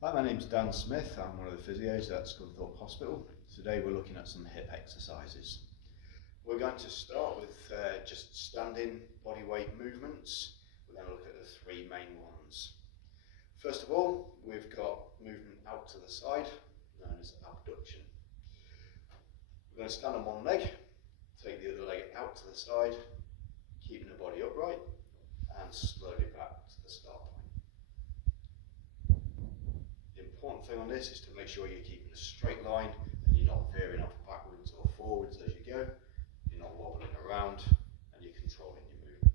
Hi, my name's Dan Smith. I'm one of the physios at Scunthorpe Hospital. Today we're looking at some hip exercises. We're going to start with just standing body weight movements. We're going to look at the three main ones. First of all, we've got movement out to the side, known as abduction. We're going to stand on one leg, take the other leg out to the side, keeping the body upright, and slowly back to the start point. The important thing on this is to make sure you're keeping a straight line and you're not veering off backwards or forwards as you go. You're not wobbling around and you're controlling your movement.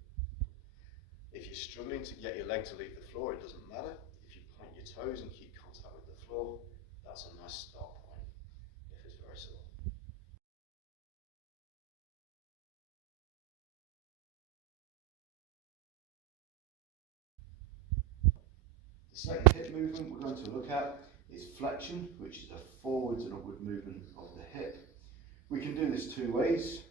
If you're struggling to get your leg to leave the floor, it doesn't matter. If you point your toes and keep contact with the floor, that's a nice start point if it's very sore. The second hip movement we're going to look at is flexion, which is a forwards and upward movement of the hip. We can do this two ways.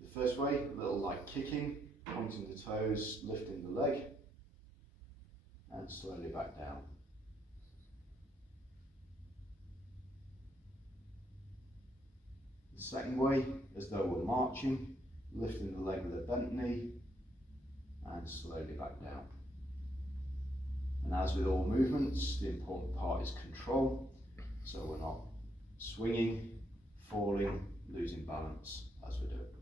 The first way, a little like kicking, pointing the toes, lifting the leg, and slowly back down. The second way, as though we're marching, lifting the leg with a bent knee, and slowly back down. And as with all movements, the important part is control, so we're not swinging, falling, losing balance as we do it.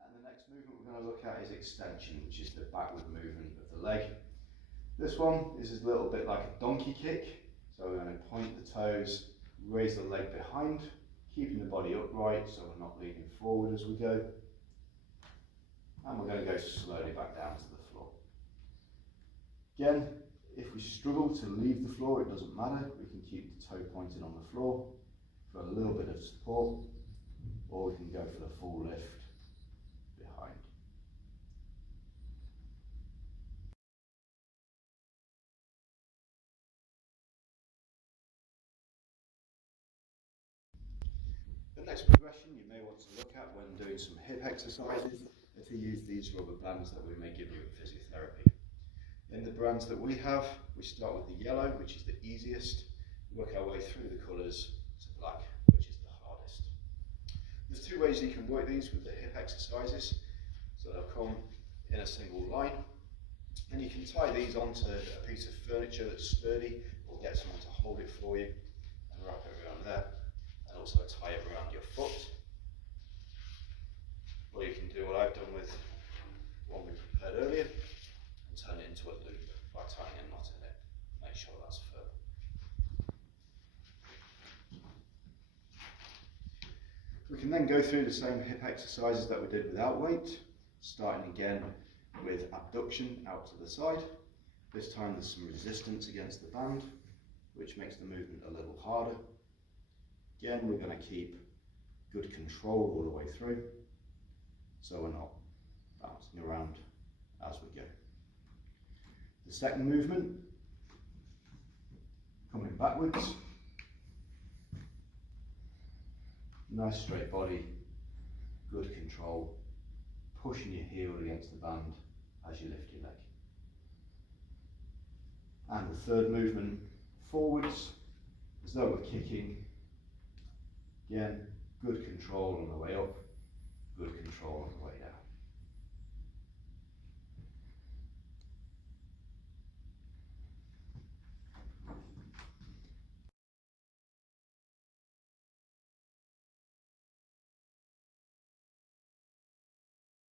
And the next movement we're going to look at is extension, which is the backward movement of the leg. This one is a little bit like a donkey kick, so we're going to point the toes, raise the leg behind, keeping the body upright so we're not leaning forward as we go. And we're going to go slowly back down to the floor. Again, if we struggle to leave the floor, it doesn't matter. We can keep the toe pointed on the floor for a little bit of support, or we can go for the full lift behind. The next progression you may want to look at when doing some hip exercises are to use these rubber bands that we may give you in physiotherapy. In the brands that we have, we start with the yellow, which is the easiest, work our way through the colours to black, which is the hardest. There's two ways you can work these with the hip exercises. So they'll come in a single line, and you can tie these onto a piece of furniture that's sturdy, or get someone to hold it for you and wrap it around there, and also tie it around your foot. Or you can do what I've done with one we prepared earlier, and turn it into a loop by tying a knot in it. Make sure that's firm. We can then go through the same hip exercises that we did without weight, starting again with abduction out to the side. This time there's some resistance against the band, which makes the movement a little harder. Again, we're going to keep good control all the way through, so we're not bouncing around as we go. The second movement, coming backwards. Nice straight body, good control, pushing your heel against the band as you lift your leg. And the third movement, forwards, as though we're kicking. Again, good control on the way up, good control on the way down.